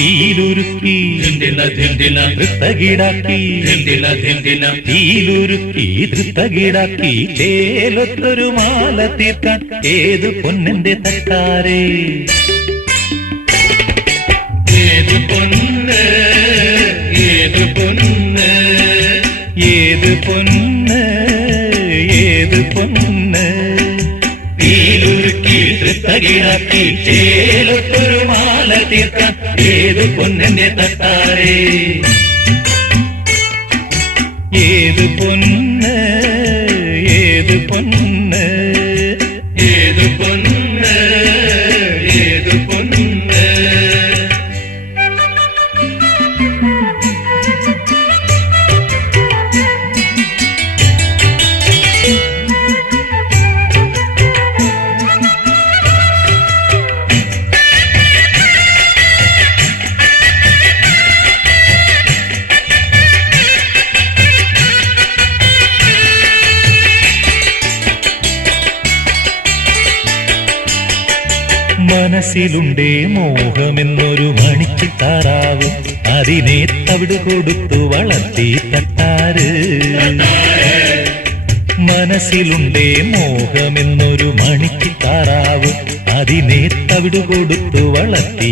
തീലുരുക്കി ധൃത്തകിടാക്കി തീലുരുക്കി ധൃത്തകിടാക്കി ചേലൊത്തൊരു മാല തീർക്കാൻ ഏതു പൊന്നിന്റെ തട്ടാരേ ഏതു പൊന്ന് ഏതു പൊന്ന് ഏത് പൊന്ന് ഏത് പൊന്ന് തീലുരുക്കി ധൃത്തകിടാക്കി ചേലൊത്തൊരു മാല തീർക്കാൻ ഏതു പൊന്നിന്റെ തട്ടാരേ ഏത് പൊന്ന് ഏത് പൊന്ന് ഏതു പൊന്ന് ഏതു പൊന്ന് മനസ്സിലുണ്ടേ മോഹമെന്നൊരു മണിച്ചിത്താറാവ് അതിനെ തവിട് കൊടുത്തു വളർത്തി തട്ടാര് മനസ്സിലുണ്ടേ മോഹമെന്നൊരു മണിച്ചിത്താറാവ് അതിനെ തവിട് കൊടുത്തു വളർത്തി